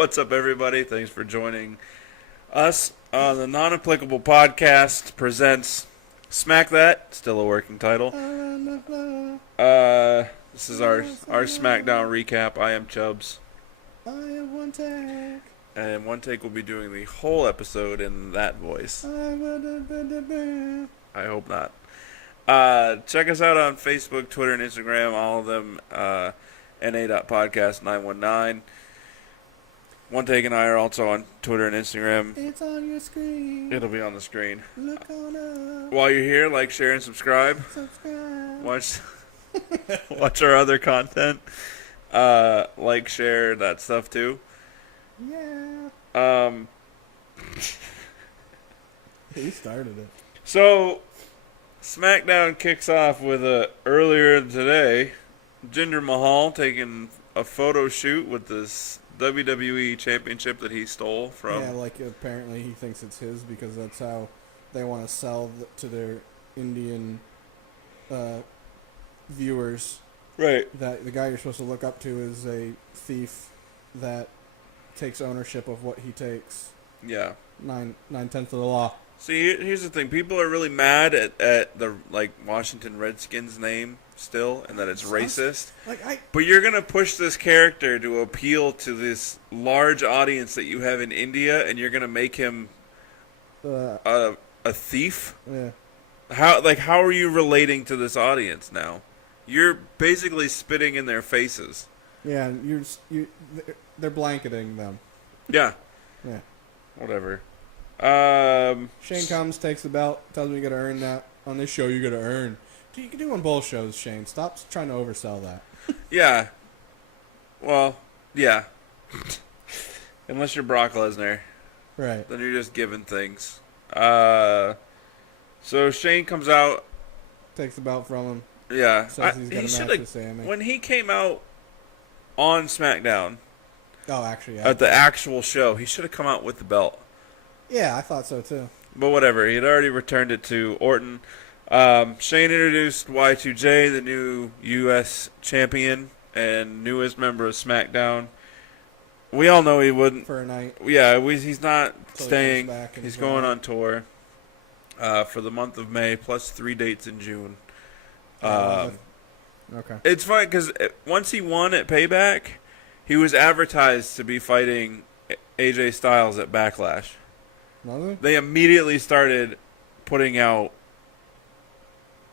What's up, everybody? Thanks for joining us on the Non-Applicable Podcast presents Smack That, still a working title. This is our Smackdown recap. I am Chubbs. I am One Take. And One Take will be doing the whole episode in that voice. I hope not. Check us out on Facebook, Twitter, and Instagram. All of them, na.podcast919. One Take and I are also on Twitter and Instagram. It's on your screen. It'll be on the screen. Look on up. While you're here, like, share, and subscribe. Watch our other content. Like, share, that stuff too. Yeah. He started it. So, SmackDown kicks off with earlier today, Jinder Mahal taking a photo shoot with this WWE championship that he stole from. Yeah, like apparently he thinks it's his because that's how they want to sell to their Indian viewers. Right. That the guy you're supposed to look up to is a thief that takes ownership of what he takes. Yeah. 9/10 of the law. See, here's the thing. People are really mad at the Washington Redskins name still, and that it's racist. But you're gonna push this character to appeal to this large audience that you have in India, and you're gonna make him a thief. Yeah. How are you relating to this audience now? You're basically spitting in their faces. Yeah, they're blanketing them. Yeah. Yeah. Whatever. Shane comes, takes the belt, tells me you gotta earn that. On this show, you gotta earn. You can do on both shows, Shane. Stop trying to oversell that. Yeah. Well, yeah. Unless you're Brock Lesnar. Right. Then you're just giving things. So Shane comes out. Takes the belt from him. Yeah. Says he's got a match with Sammy. When he came out on SmackDown. Oh, actually, yeah. At the actual show, he should have come out with the belt. Yeah, I thought so too. But whatever. He had already returned it to Orton. Shane introduced Y2J, the new U.S. champion and newest member of SmackDown. We all know he wouldn't. For a night. Yeah, he's not staying. He's going on tour for the month of May, plus 3 dates in June. Okay. It's funny because once he won at Payback, he was advertised to be fighting AJ Styles at Backlash. Was They immediately started putting out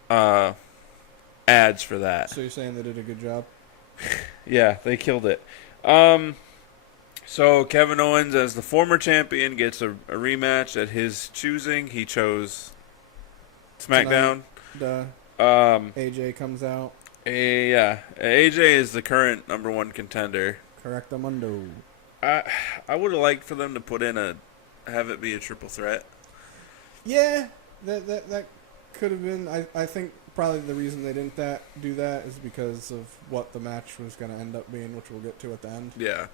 ads for that. So you're saying they did a good job? Yeah, they killed it. So Kevin Owens, as the former champion, gets a rematch at his choosing. He chose SmackDown. AJ comes out. Yeah, AJ is the current number one contender. Correctamundo. I would have liked for them to put in have it be a triple threat. Yeah, that could have been. I think probably the reason they didn't do that is because of what the match was going to end up being, which we'll get to at the end. Yeah.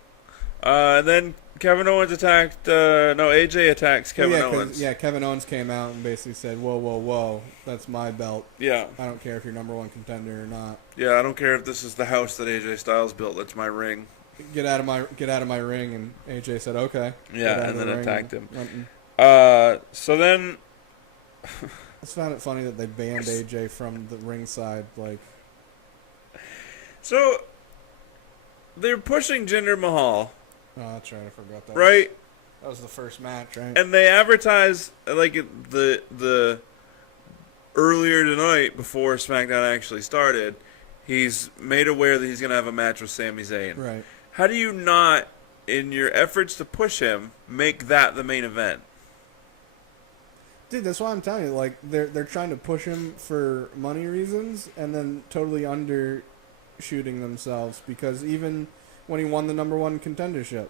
And then Kevin Owens attacked. AJ attacks Kevin Owens. Yeah, Kevin Owens came out and basically said, "Whoa, whoa, whoa! That's my belt. Yeah. I don't care if you're number one contender or not. Yeah, I don't care if this is the house that AJ Styles built. That's my ring. Get out of my ring." And AJ said, "Okay." Yeah, and then attacked him. So then, I just found it funny that they banned AJ from the ringside. So they're pushing Jinder Mahal. Oh, that's right. I forgot that. Right. That was the first match, right? And they advertise the earlier tonight before SmackDown actually started. He's made aware that he's going to have a match with Sami Zayn. Right. How do you not, in your efforts to push him, make that the main event? Dude, that's why I'm telling you. They're trying to push him for money reasons, and then totally undershooting themselves. Because even when he won the number one contendership,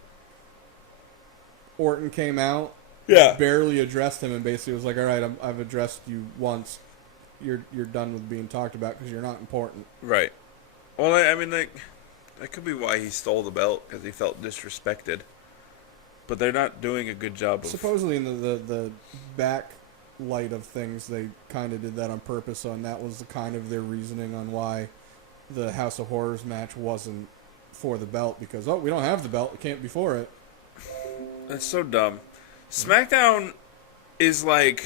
Orton came out, barely addressed him, and basically was like, "All right, I've addressed you once. You're done with being talked about because you're not important." Right. Well, I mean, that could be why he stole the belt, because he felt disrespected. But they're not doing a good job of... Supposedly in the back light of things, they kind of did that on purpose, and that was kind of their reasoning on why the House of Horrors match wasn't for the belt, because, we don't have the belt, it can't be for it. That's so dumb. SmackDown is like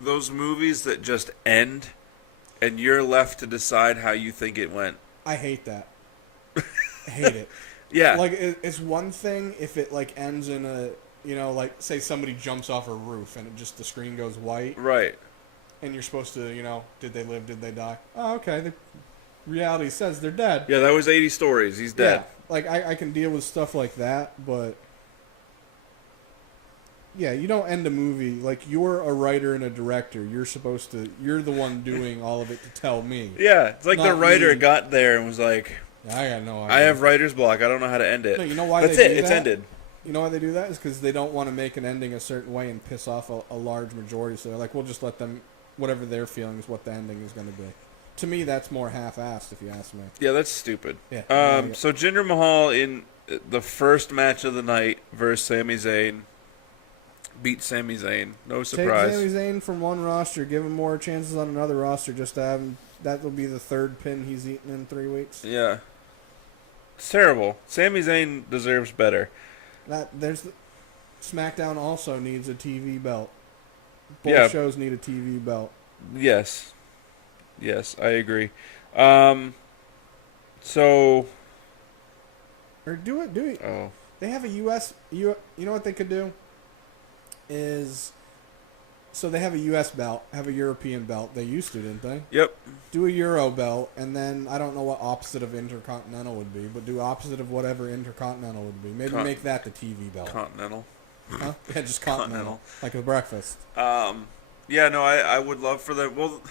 those movies that just end, and you're left to decide how you think it went. I hate that. I hate it. Yeah. Like, it's one thing if it, like, ends in a, like, say somebody jumps off a roof and the screen goes white. Right. And you're supposed to, did they live, did they die? Oh, okay. The reality says they're dead. Yeah, that was 80 stories. He's dead. Yeah. Like, I can deal with stuff like that, but... Yeah, you don't end a movie. Like, you're a writer and a director. You're the one doing all of it to tell me. Yeah, it's like the writer me. got there and was like, I got no idea. I have writer's block. I don't know how to end it. No, you know why That's they it. do It's that? ended. You know why they do that? Is because they don't want to make an ending a certain way and piss off a large majority. So they're like, we'll just let them, whatever their feeling is, what the ending is going to be. To me, that's more half-assed, if you ask me. Yeah, that's stupid. Yeah. So Jinder Mahal in the first match of the night versus Sami Zayn beat Sami Zayn. No surprise. Take Sami Zayn from one roster, give him more chances on another roster, just to have him. That will be the third pin he's eaten in 3 weeks. Yeah. It's terrible. Sami Zayn deserves better. SmackDown also needs a TV belt. Both shows need a TV belt. Yes. Yes, I agree. So. Or do it. Oh. They have a U.S. You know what they could do? So they have a U.S. belt, have a European belt. They used to, didn't they? Yep. Do a Euro belt, and then I don't know what opposite of Intercontinental would be, but do opposite of whatever Intercontinental would be. Maybe make that the TV belt. Continental. Huh? Yeah, just Continental. Like a breakfast. Yeah, no, I would love for them. Well,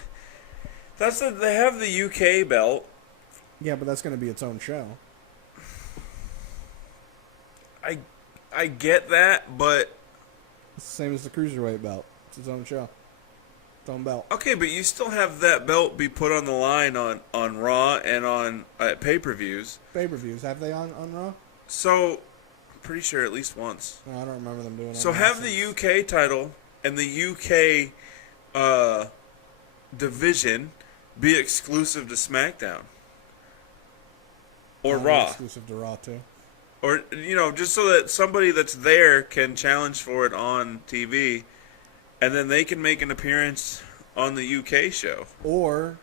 they have the UK belt. Yeah, but that's going to be its own show. I get that, but It's the same as the Cruiserweight belt. It's its own show. Its own belt. okay, but you still have that belt be put on the line on Raw and on pay-per-views. Pay-per-views. Have they on Raw? So, I'm pretty sure at least once. No, I don't remember them doing it. So have the UK title and the UK division be exclusive to SmackDown. Or Raw. Exclusive to Raw, too. Or, just so that somebody that's there can challenge for it on TV, and then they can make an appearance on the UK show. Or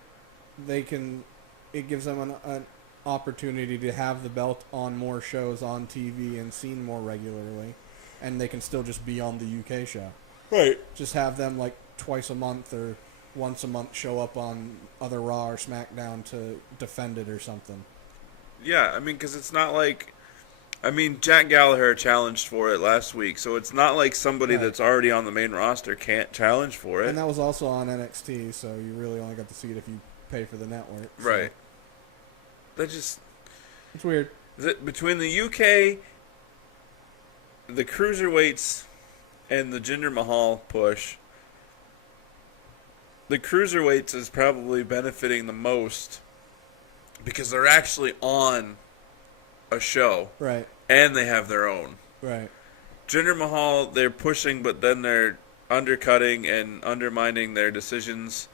it gives them an opportunity to have the belt on more shows on TV and seen more regularly, and they can still just be on the UK show. Right. Just have them like twice a month or once a month show up on other Raw or SmackDown to defend it or something. Yeah, I mean, because it's not like... Jack Gallagher challenged for it last week, so it's not like somebody that's already on the main roster can't challenge for it. And that was also on NXT, so you really only got to see it if you pay for the network. So. Right. It's weird. Between the UK, the Cruiserweights, and the Jinder Mahal push, the Cruiserweights is probably benefiting the most because they're actually on a show. Right. And they have their own. Right. Jinder Mahal, they're pushing, but then they're undercutting and undermining their decisions.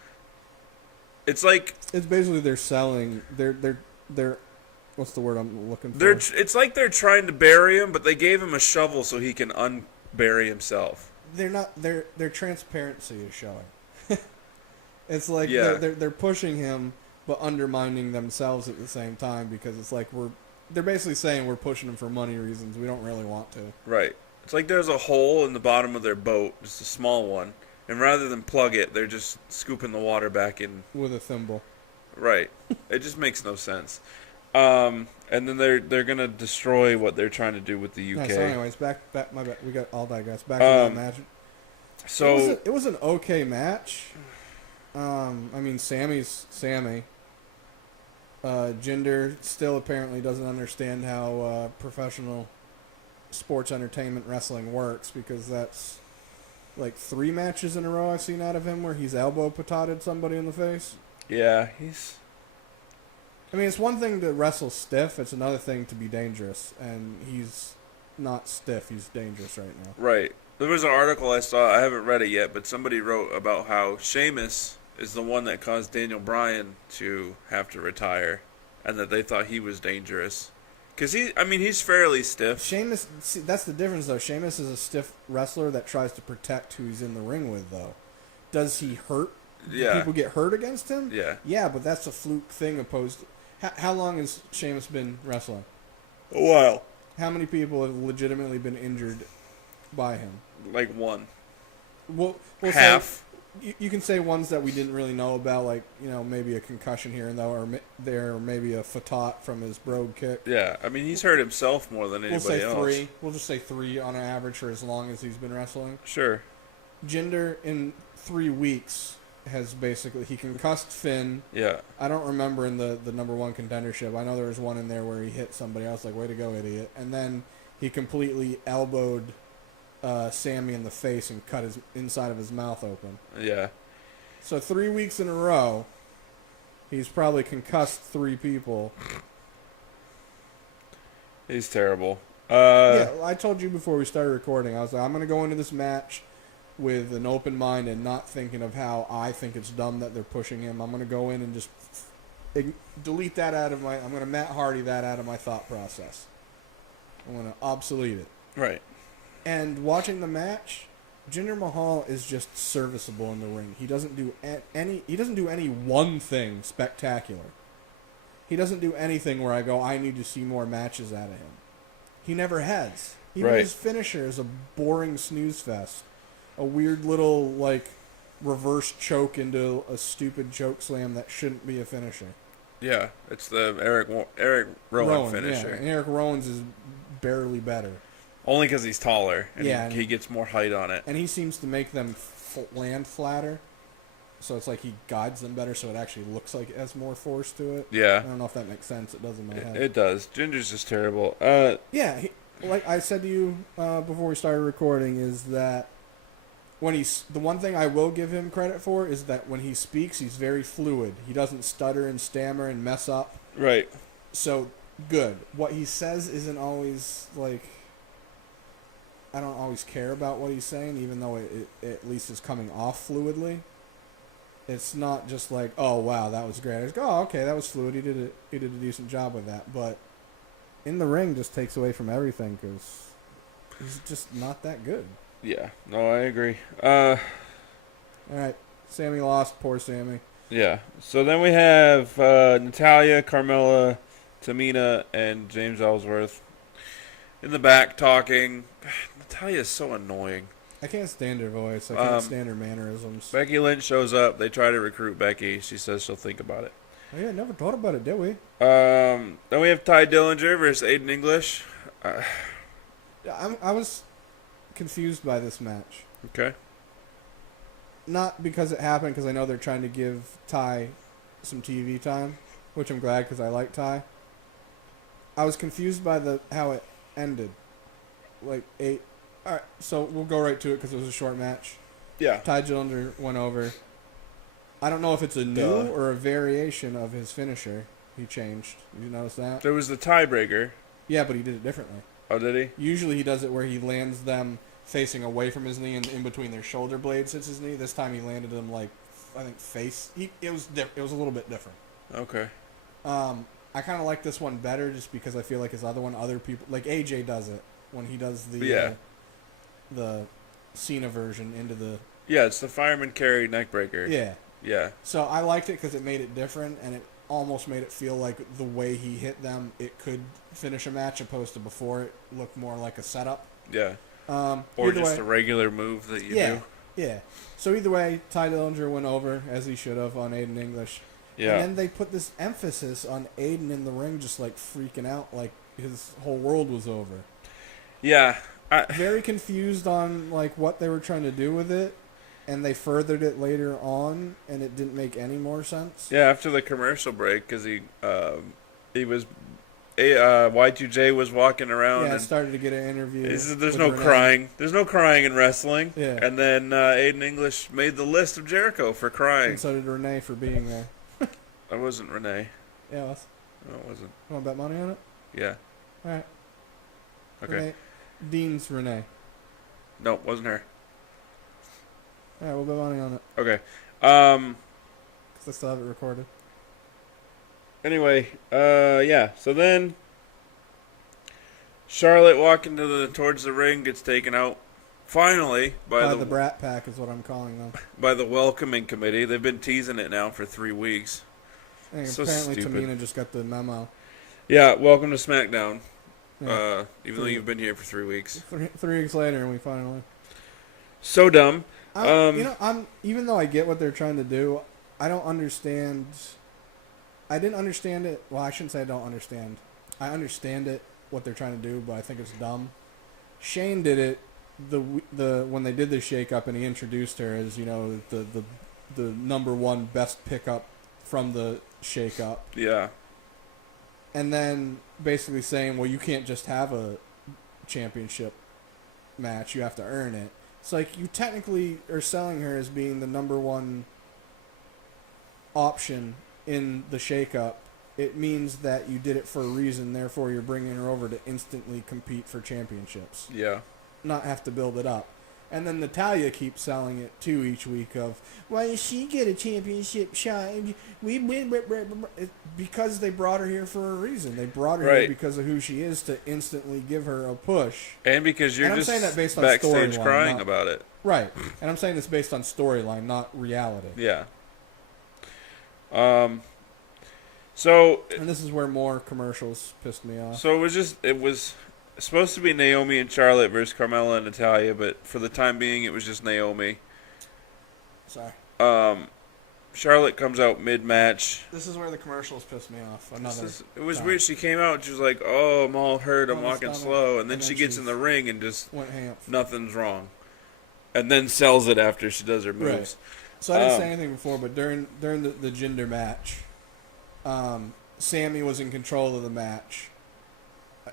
It's like... It's basically they're selling... They're what's the word I'm looking for? It's like they're trying to bury him, but they gave him a shovel so he can unbury himself. They're not... Their transparency is showing. It's like they're pushing him, but undermining themselves at the same time because it's like they're basically saying we're pushing them for money reasons. We don't really want to. Right. It's like there's a hole in the bottom of their boat, just a small one, and rather than plug it, they're just scooping the water back in. With a thimble. Right. It just makes no sense. And then they're going to destroy what they're trying to do with the UK. So anyways, back, my bad. We got all digressed. Back to that match. So it was an okay match. Sammy. Jinder still apparently doesn't understand how professional sports entertainment wrestling works because that's like 3 matches in a row I've seen out of him where he's elbow patated somebody in the face. Yeah, it's one thing to wrestle stiff. It's another thing to be dangerous, and he's not stiff. He's dangerous right now. Right. There was an article I saw. I haven't read it yet, but somebody wrote about how Sheamus is the one that caused Daniel Bryan to have to retire, and that they thought he was dangerous Because he's fairly stiff. Sheamus, see, that's the difference, though. Sheamus is a stiff wrestler that tries to protect who he's in the ring with, though. Does he hurt? Yeah. Do people get hurt against him? Yeah. Yeah, but that's a fluke thing opposed to... How long has Sheamus been wrestling? A while. How many people have legitimately been injured by him? Like one. We'll half. Say, you can say ones that we didn't really know about, like, maybe a concussion here and there, or maybe a fatat from his brogue kick. Yeah, he's hurt himself more than anybody else. We'll say 3. We'll just say 3 on an average for as long as he's been wrestling. Sure. Jinder, in 3 weeks, has basically... He concussed Finn. Yeah. I don't remember in the number 1 contendership. I know there was one in there where he hit somebody. I was like, way to go, idiot. And then he completely elbowed Sammy in the face and cut his inside of his mouth open. Yeah. So 3 weeks in a row, he's probably concussed 3 people. He's terrible. Yeah, I told you before we started recording, I was like, I'm going to go into this match with an open mind and not thinking of how I think it's dumb that they're pushing him. I'm going to go in and just delete that out of I'm going to Matt Hardy that out of my thought process. I'm going to obsolete it. Right. And watching the match, Jinder Mahal is just serviceable in the ring. He doesn't do any one thing spectacular. He doesn't do anything where I go, I need to see more matches out of him. He never has. Even his finisher is a boring snooze fest. A weird little, reverse choke into a stupid choke slam that shouldn't be a finisher. Yeah, it's the Eric Rowan finisher. Yeah, and Eric Rowan's is barely better. Only because he's taller, and he gets more height on it. And he seems to make them land flatter, so it's like he guides them better, so it actually looks like it has more force to it. Yeah. I don't know if that makes sense. It does in my head. It does. Jinder's just terrible. Yeah, like I said to you before we started recording, is that the one thing I will give him credit for is that when he speaks, he's very fluid. He doesn't stutter and stammer and mess up. Right. So, good. What he says isn't always, I don't always care about what he's saying, even though it at least is coming off fluidly. It's not just like, oh, wow, that was great. I just go, oh, okay, that was fluid. He did a decent job with that. But in the ring just takes away from everything because he's just not that good. Yeah. No, I agree. All right. Sammy lost. Poor Sammy. Yeah. So then we have Natalya, Carmella, Tamina, and James Ellsworth in the back talking. Natalya is so annoying. I can't stand her voice. I can't stand her mannerisms. Becky Lynch shows up. They try to recruit Becky. She says she'll think about it. Oh, yeah, never thought about it, did we? Then we have Ty Dillinger versus Aiden English. I was confused by this match. Okay. Not because it happened, because I know they're trying to give Ty some TV time, which I'm glad because I like Ty. I was confused by how it ended. All right, so we'll go right to it because it was a short match. Yeah. Ty Dillinger went over. I don't know if it's a new or a variation of his finisher. He changed. Did you notice that? There was the tiebreaker. Yeah, but he did it differently. Oh, did he? Usually he does it where he lands them facing away from his knee and in between their shoulder blades hits his knee. This time he landed them I think face. It was a little bit different. Okay. I kind of like this one better just because I feel like his other one, other people like AJ does it when he does the Cena version into the. Yeah, it's the fireman carry neckbreaker. Yeah. Yeah. So I liked it because it made it different and it almost made it feel like the way he hit them, it could finish a match opposed to before it looked more like a setup. Yeah. Or just a regular move that you do. Yeah. So either way, Ty Dillinger went over, as he should have, on Aiden English. Yeah. And then they put this emphasis on Aiden in the ring just, freaking out like his whole world was over. Yeah. Very confused on, what they were trying to do with it. And they furthered it later on, and it didn't make any more sense. Yeah, after the commercial break, because he was... Y2J was walking around. Yeah, and started to get an interview. There's no Renee. Crying. There's no crying in wrestling. Yeah. And then Aiden English made the list of Jericho for crying. And so did Renee for being there. That wasn't Renee. Yeah, it was. No, it wasn't. You want to bet money on it? Yeah. All right. Okay. Renee. Dean's Renee. No, it wasn't her. All right, we'll bet money on it. Okay. Because I still have it recorded. Anyway, yeah. So then Charlotte walking towards the ring gets taken out. Finally, by the Brat Pack is what I'm calling them. By the welcoming committee. They've been teasing it now for 3 weeks. And so apparently stupid. Tamina just got the memo. Yeah, welcome to Smackdown. Yeah. Even though you've been here for 3 weeks. 3 weeks later, and we finally. So dumb. Even though I get what they're trying to do, I don't understand. I didn't understand it. Well, I shouldn't say I don't understand. I understand it, what they're trying to do, but I think it's dumb. Shane did it when they did the shake-up, and he introduced her as, you know, the number one best pickup from the shake-up. Yeah. And then basically saying, well, you can't just have a championship match. You have to earn it. It's like you technically are selling her as being the number one option in the shake-up. It means that you did it for a reason. Therefore, you're bringing her over to instantly compete for championships. Yeah. Not have to build it up. And then Natalya keeps selling it too each week of, why does she get a championship shot? We win. Because they brought her here for a reason. They brought her here because of who she is to instantly give her a push. And because you're just saying that based on backstage storyline, crying about it. Right. And I'm saying this based on storyline, not reality. Yeah. So. And this is where more commercials pissed me off. So it was supposed to be Naomi and Charlotte versus Carmella and Natalya, but for the time being, it was just Naomi. Sorry. Charlotte comes out mid-match. This is where the commercials pissed me off. It was weird. She came out and she was like, "Oh, I'm all hurt. I'm walking slow," and then she gets in the ring and just went ham. Nothing's wrong, and then sells it after she does her moves. Right. So I didn't say anything before, but during the JINDER match, Sammy was in control of the match.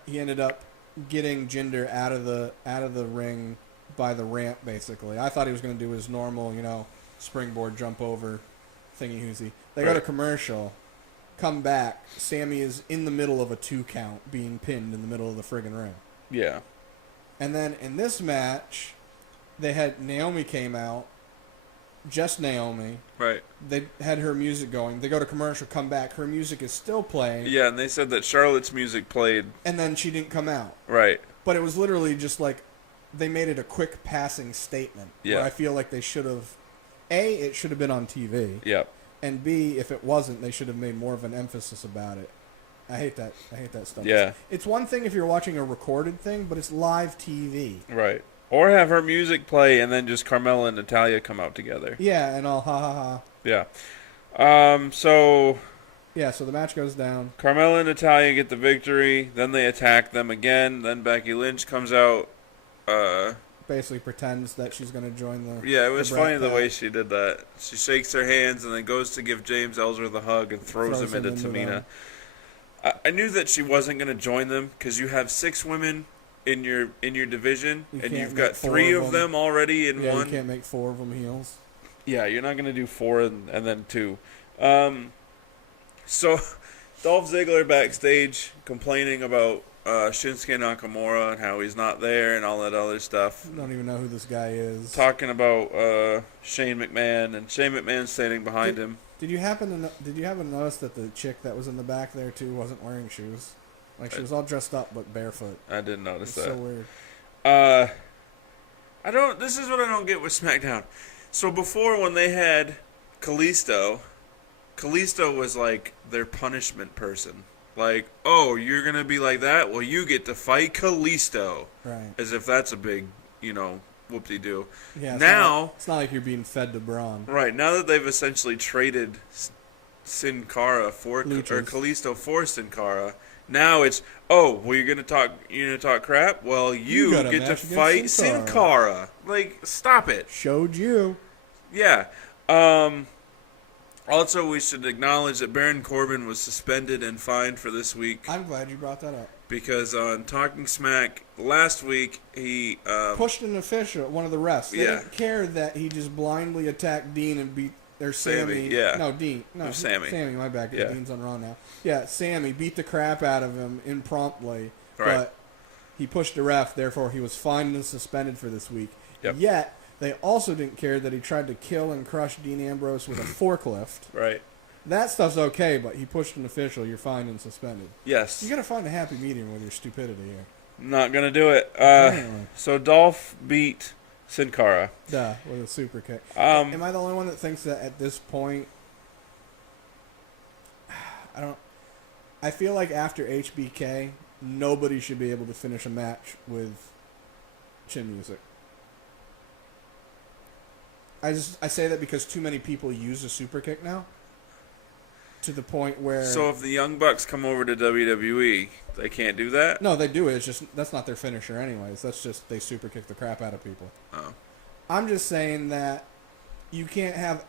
He ended up getting JINDER out of the ring by the ramp, basically. I thought he was going to do his normal, springboard jump over thingy-hoozy. They go to commercial, come back, Sammy is in the middle of a 2 count being pinned in the middle of the friggin' ring. Yeah. And then in this match, they had Naomi came out, just Naomi. Right. They had her music going. They go to commercial, come back. Her music is still playing. Yeah, and they said that Charlotte's music played. And then she didn't come out. Right. But it was literally just like they made it a quick passing statement. Yeah. Where I feel like they should have, A, it should have been on TV. Yep. And B, if it wasn't, they should have made more of an emphasis about it. I hate that stuff. Yeah. It's one thing if you're watching a recorded thing, but it's live TV. Right. Or have her music play and then just Carmella and Natalya come out together. Yeah, and all ha ha ha. Yeah. So the match goes down. Carmella and Natalya get the victory. Then they attack them again. Then Becky Lynch comes out. Basically pretends that she's going to join the... Yeah, it was funny the way she did that. She shakes her hands and then goes to give James Ellsworth a hug and throws him into Tamina. I knew that she wasn't going to join them because you have 6 women in your division, and you've got 3 of them already in one. Yeah, you can't make 4 of them heels. Yeah, you're not going to do 4 and then 2. So, Dolph Ziggler backstage complaining about Shinsuke Nakamura and how he's not there and all that other stuff. I don't even know who this guy is. Talking about Shane McMahon, and Shane McMahon standing behind him. Did you happen to notice that the chick that was in the back there too wasn't wearing shoes? Like she was all dressed up but barefoot. I didn't notice that. So weird. This is what I don't get with SmackDown. So before, when they had Kalisto was like their punishment person. Like, oh, you're gonna be like that? Well, you get to fight Kalisto. Right. As if that's a big, whoop-de-doo. Yeah. Now it's not like you're being fed to Braun. Right. Now that they've essentially traded Sin Cara for Kalisto for Sin Cara. Now it's, you're gonna talk crap? Well, you get to fight Sin Cara. Like, stop it. Showed you. Yeah. Also, we should acknowledge that Baron Corbin was suspended and fined for this week. I'm glad you brought that up. Because on Talking Smack last week, he pushed an official, one of the refs. They didn't care that he just blindly attacked Dean and beat Sammy. Yeah. No, Dean. No, Sammy. Sammy, my bad. Yeah. Dean's on Raw now. Yeah, Sammy beat the crap out of him impromptly. Right. But he pushed a ref, therefore he was fined and suspended for this week. Yep. Yet, they also didn't care that he tried to kill and crush Dean Ambrose with a forklift. Right. That stuff's okay, but he pushed an official, you're fined and suspended. Yes. You gotta find a happy medium with your stupidity here. Not gonna do it. So Dolph beat Sin Cara. With a super kick. Am I the only one that thinks that at this point? I feel like after HBK, nobody should be able to finish a match with chin music. I say that because too many people use a super kick now. To the point where... So if the Young Bucks come over to WWE, they can't do that? No, they do it. It's just that's not their finisher anyways. That's just they super kick the crap out of people. Oh. I'm just saying that you can't have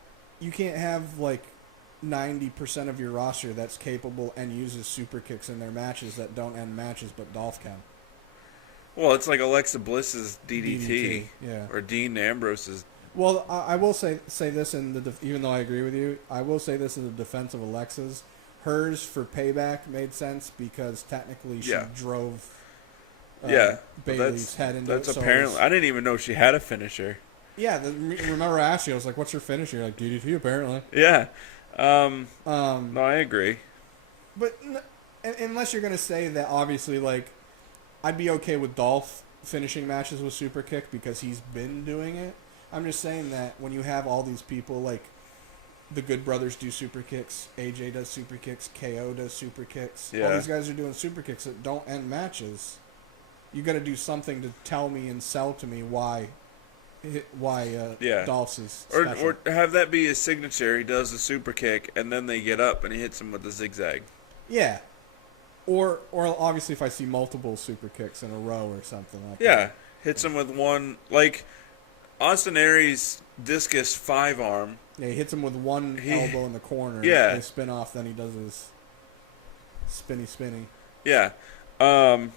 like 90% of your roster that's capable and uses super kicks in their matches that don't end matches, but Dolph can. Well, it's like Alexa Bliss's DDT. Yeah. Or Dean Ambrose's. Well, I will say this even though I agree with you, I will say this in the defense of Alexa's. Hers for Payback made sense because technically she drove Bayley's head into it. That's apparently... I didn't even know she had a finisher. Yeah, remember I asked you, I was like, what's your finisher? You're like, DDT apparently. Yeah. No, I agree. But unless you're going to say that, obviously, like, I'd be okay with Dolph finishing matches with super kick because he's been doing it. I'm just saying that when you have all these people, like, the Good Brothers do super kicks, AJ does super kicks, KO does super kicks. Yeah. All these guys are doing super kicks that don't end matches. You got to do something to tell me and sell to me why Dolph's is special. Or have that be his signature. He does the super kick, and then they get up, and he hits him with the zigzag. Yeah. Or obviously if I see multiple super kicks in a row or something like that. Yeah, hits him with one, like Austin Aries' discus 5-arm. Yeah, he hits him with one elbow in the corner. Yeah. They spin off, then he does his spinny. Yeah. Sorry,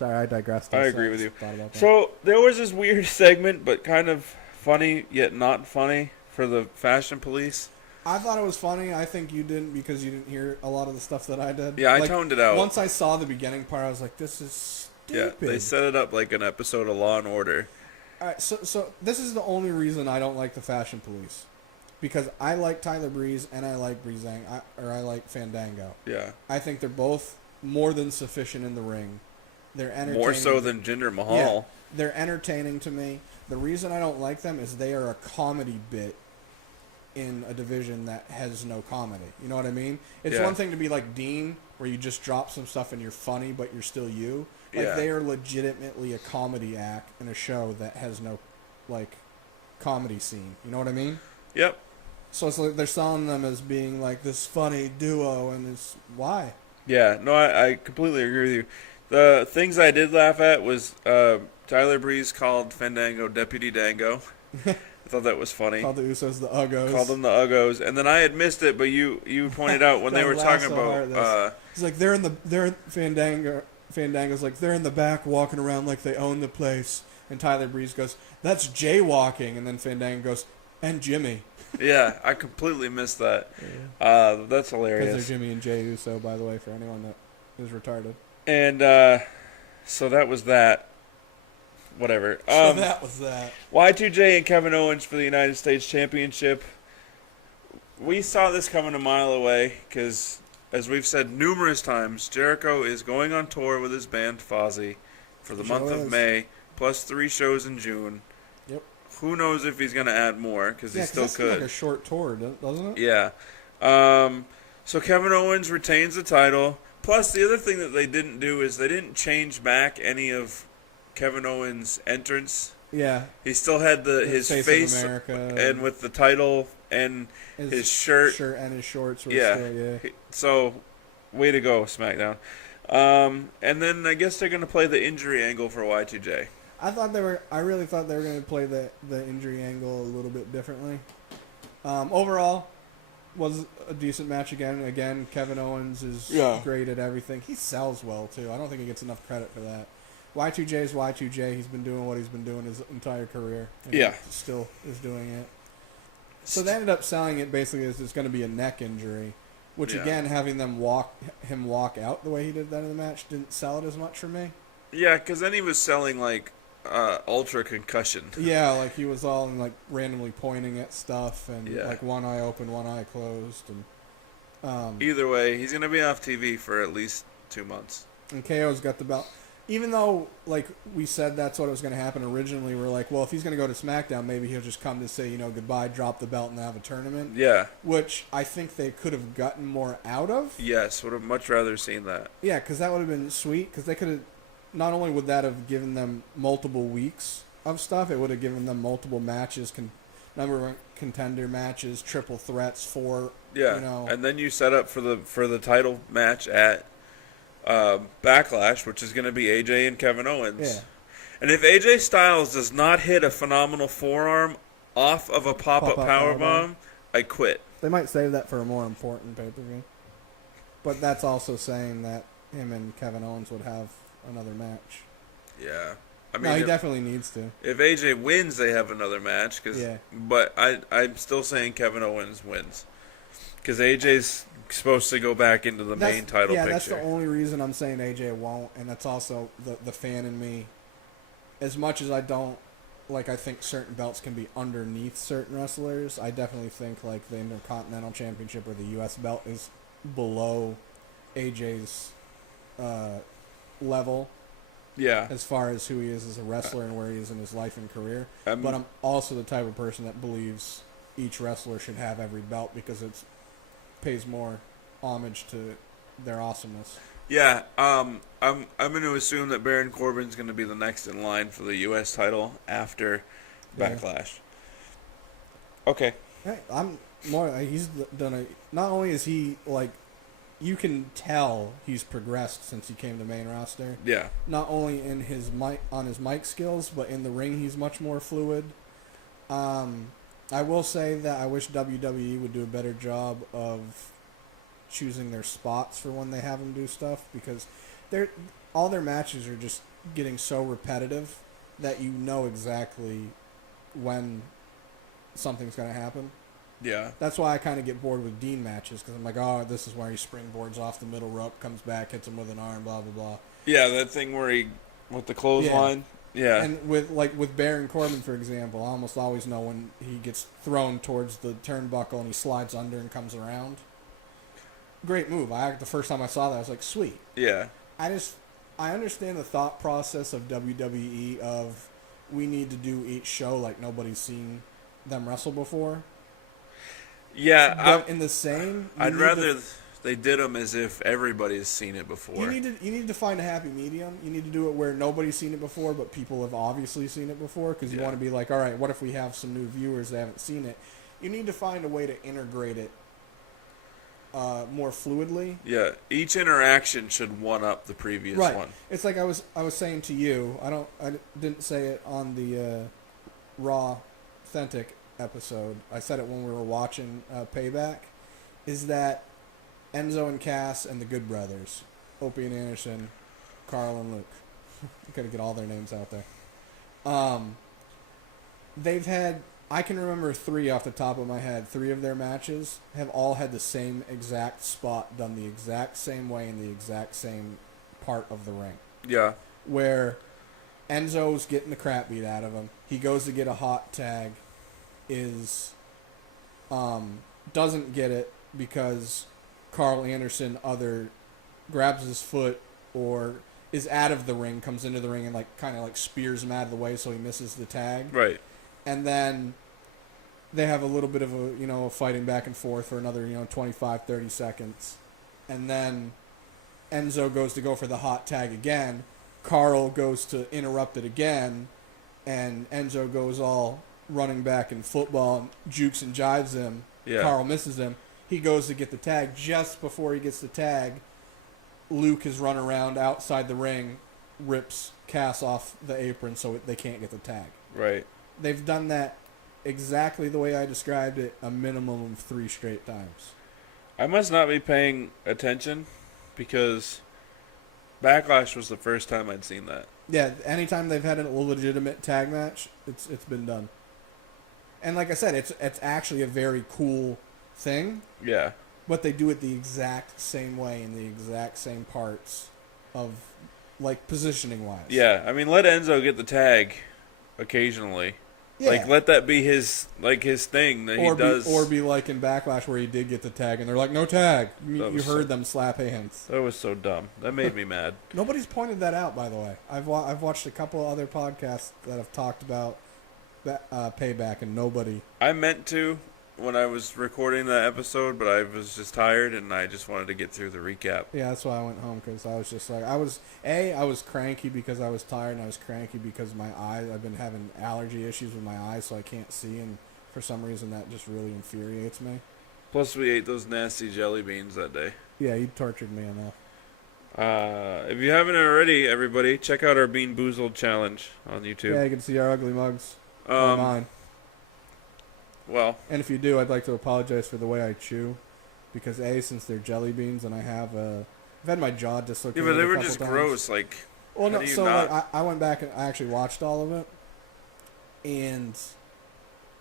I digressed. I agree with you. So there was this weird segment, but kind of funny, yet not funny, for the Fashion Police. I thought it was funny. I think you didn't because you didn't hear a lot of the stuff that I did. Yeah, I toned it out. Once I saw the beginning part, I was like, this is stupid. Yeah, they set it up like an episode of Law and Order. All right, so this is the only reason I don't like the Fashion Police. Because I like Tyler Breeze and I like I like Fandango. Yeah. I think they're both more than sufficient in the ring. They're entertaining. More so than Jinder Mahal. Yeah, they're entertaining to me. The reason I don't like them is they are a comedy bit in a division that has no comedy. You know what I mean? It's one thing to be like Dean, where you just drop some stuff and you're funny, but you're still you. Like, they are legitimately a comedy act in a show that has no, like, comedy scene. You know what I mean? Yep. So it's like they're selling them as being, like, this funny duo, and it's... Why? Yeah, no, I completely agree with you. The things I did laugh at was Tyler Breeze called Fandango Deputy Dango. I thought that was funny. Called the Usos the Uggos. Called them the Uggos, and then I had missed it, but you pointed out when they were talking about. He's like they're Fandango's like they're in the back walking around like they own the place, and Tyler Breeze goes, "That's jaywalking," and then Fandango goes, "And Jimmy." Yeah, I completely missed that. Yeah. That's hilarious. Because they're Jimmy and Jay Uso, by the way, for anyone that is retarded. And so that was that. Whatever. So that was that. Y2J and Kevin Owens for the United States Championship. We saw this coming a mile away because, as we've said numerous times, Jericho is going on tour with his band Fozzy for the month of May, plus 3 shows in June. Yep. Who knows if he's going to add more because he still could. Like a short tour, doesn't it? Yeah. So Kevin Owens retains the title. Plus, the other thing that they didn't do is they didn't change back any of Kevin Owens' entrance. Yeah. He still had his face and with the title and his shirt and his shorts were still, So, way to go, SmackDown. And then I guess they're going to play the injury angle for Y2J. I really thought they were going to play the injury angle a little bit differently. Overall, was a decent match again. Again, Kevin Owens is great at everything. He sells well, too. I don't think he gets enough credit for that. Y2J is Y2J. He's been doing what he's been doing his entire career. And he still is doing it. So they ended up selling it basically as it's going to be a neck injury, which again, having him walk out the way he did that in the match didn't sell it as much for me. Yeah, because then he was selling like ultra concussion. Yeah, like he was all like randomly pointing at stuff and like one eye open, one eye closed, and either way, he's going to be off TV for at least 2 months. And KO's got the belt. even though, like, we said that's what was going to happen originally, we're like, well, if he's going to go to SmackDown, maybe he'll just come to say, goodbye, drop the belt, and have a tournament. Yeah. Which I think they could have gotten more out of. Yes, would have much rather seen that. Yeah, because that would have been sweet, because they could have, not only would that have given them multiple weeks of stuff, it would have given them multiple matches, number one contender matches, triple threats for, and then you set up for the title match at Backlash, which is going to be AJ and Kevin Owens. Yeah. And if AJ Styles does not hit a phenomenal forearm off of a pop-up powerbomb, I quit. They might save that for a more important pay-per-view. But that's also saying that him and Kevin Owens would have another match. Yeah. I mean, no, he definitely needs to. If AJ wins, they have another match. But I'm still saying Kevin Owens wins. Because AJ's supposed to go back into the main title picture. Yeah, that's the only reason I'm saying AJ won't. And that's also the fan in me. As much as I don't, I think certain belts can be underneath certain wrestlers, I definitely think, the Intercontinental Championship or the U.S. belt is below AJ's level. Yeah. As far as who he is as a wrestler and where he is in his life and career. But I'm also the type of person that believes each wrestler should have every belt because it pays more homage to their awesomeness. Yeah, I'm going to assume that Baron Corbin's going to be the next in line for the U.S. title after Backlash. Okay. Hey, he's done not only is he, you can tell he's progressed since he came to main roster. Yeah. Not only in his mic skills, but in the ring he's much more fluid. I will say that I wish WWE would do a better job of choosing their spots for when they have him do stuff, because all their matches are just getting so repetitive that you know exactly when something's going to happen. Yeah. That's why I kind of get bored with Dean matches, because I'm like, oh, this is where he springboards off the middle rope, comes back, hits him with an arm, blah, blah, blah. Yeah, that thing where he, with the clothesline. Yeah. And with Baron Corbin, for example, I almost always know when he gets thrown towards the turnbuckle and he slides under and comes around. Great move. The first time I saw that, I was like, sweet. Yeah. I understand the thought process of WWE of we need to do each show like nobody's seen them wrestle before. Yeah. But in the same... I'd rather they did them as if everybody's seen it before. You need to find a happy medium. You need to do it where nobody's seen it before, but people have obviously seen it before, because you want to be like, all right, what if we have some new viewers that haven't seen it? You need to find a way to integrate it more fluidly. Yeah, each interaction should one up the previous one. It's like I was saying to you. I didn't say it on the Raw Authentic episode. I said it when we were watching Payback. Is that Enzo and Cass and the Good Brothers, Opie and Anderson, Carl and Luke. Gotta get all their names out there. They've had, I can remember 3 off the top of my head. 3 of their matches have all had the same exact spot done the exact same way in the exact same part of the ring. Yeah. Where Enzo's getting the crap beat out of him. He goes to get a hot tag. Doesn't get it because Carl Anderson grabs his foot or is out of the ring, comes into the ring and kind of spears him out of the way so he misses the tag. Right. And then they have a little bit of a fighting back and forth for another 25, 30 seconds. And then Enzo goes to go for the hot tag again. Carl goes to interrupt it again. And Enzo goes all running back in football and jukes and jives him. Yeah. Carl misses him. He goes to get the tag. Just before he gets the tag, Luke has run around outside the ring, rips Cass off the apron so they can't get the tag. Right. They've done that exactly the way I described it a minimum of 3 straight times. I must not be paying attention because Backlash was the first time I'd seen that. Yeah, anytime they've had a legitimate tag match, it's been done. And like I said, it's actually a very cool thing. Yeah. But they do it the exact same way in the exact same parts of, positioning-wise. Yeah, I mean, let Enzo get the tag occasionally. Yeah. Like, let that be his thing that he does. Or be like in Backlash where he did get the tag, and they're like, no tag. You heard them slap hands. That was so dumb. That made me mad. Nobody's pointed that out, by the way. I've watched a couple other podcasts that have talked about Payback, and nobody. I meant to when I was recording that episode, but I was just tired, and I just wanted to get through the recap. Yeah, that's why I went home, because I was just like, I was cranky because I was tired, and I was cranky because my eyes, I've been having allergy issues with my eyes, so I can't see, and for some reason that just really infuriates me. Plus, we ate those nasty jelly beans that day. Yeah, you tortured me enough. If you haven't already, everybody, check out our Bean Boozled challenge on YouTube. Yeah, you can see our ugly mugs on mine. Well, and if you do, I'd like to apologize for the way I chew, because since they're jelly beans, and I've had my jaw dislocated. Yeah, but they were just times. gross. Like, well, no. So like, I went back and I actually watched all of it, and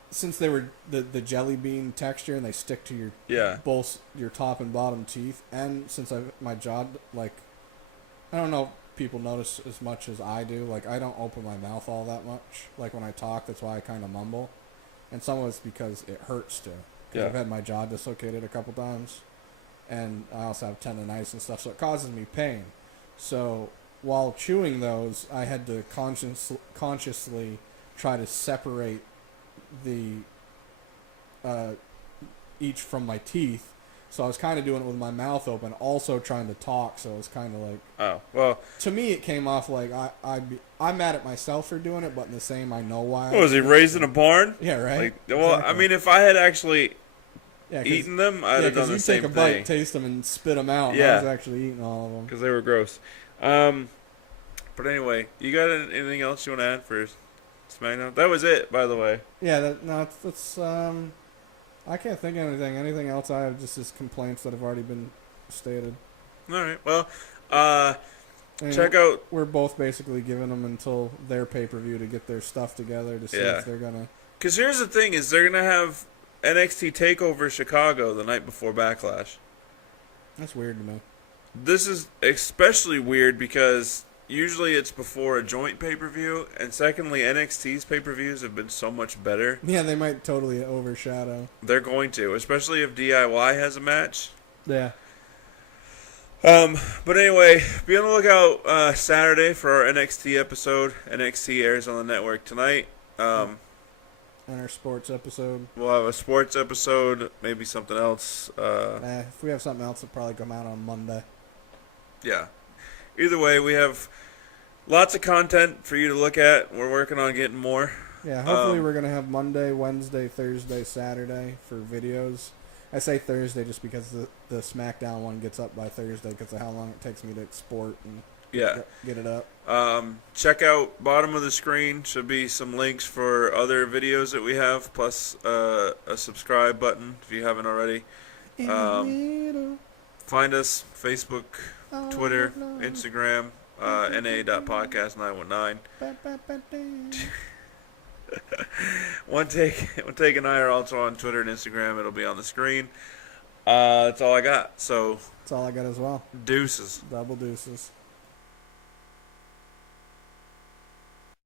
since they were the jelly bean texture and they stick to both your top and bottom teeth, and since my jaw, like, I don't know if people notice as much as I do. Like, I don't open my mouth all that much. Like, when I talk, that's why I kind of mumble. And some of it's because it hurts too. Because I've had my jaw dislocated a couple times. And I also have tendonitis and stuff, so it causes me pain. So while chewing those, I had to consciously try to separate the each from my teeth. So I was kind of doing it with my mouth open, also trying to talk. So it was kind of like, oh well. To me, it came off like I'm mad at myself for doing it, but in the same, I know why. What was he raised in a barn? Yeah, right. Like, well, exactly. I mean, if I had actually eaten them, I'd have done the same thing. Because you take a bite, taste them, and spit them out. Yeah, and I was actually eating all of them because they were gross. But anyway, you got anything else you want to add for SmackDown? That was it, by the way. Yeah, that's I can't think of anything. Anything else? I have just complaints that have already been stated. All right. Well, check out. We're both basically giving them until their pay-per-view to get their stuff together to see if they're gonna. Because here's the thing: is they're gonna have NXT Takeover Chicago the night before Backlash. That's weird to me. This is especially weird because usually it's before a joint pay-per-view, and secondly, NXT's pay-per-views have been so much better. Yeah, they might totally overshadow. They're going to, especially if DIY has a match. Yeah. But anyway, be on the lookout Saturday for our NXT episode. NXT airs on the network tonight. And our sports episode. We'll have a sports episode, maybe something else. If we have something else, it'll probably come out on Monday. Yeah. Either way, we have lots of content for you to look at. We're working on getting more. Yeah, hopefully we're going to have Monday, Wednesday, Thursday, Saturday for videos. I say Thursday just because the SmackDown one gets up by Thursday because of how long it takes me to export and get it up. Check out bottom of the screen. Should be some links for other videos that we have, plus a subscribe button if you haven't already. Find us Facebook, Twitter, Instagram, na.podcast919. One take and I are also on Twitter and Instagram. It'll be on the screen. That's all I got. So that's all I got as well. Deuces. Double deuces.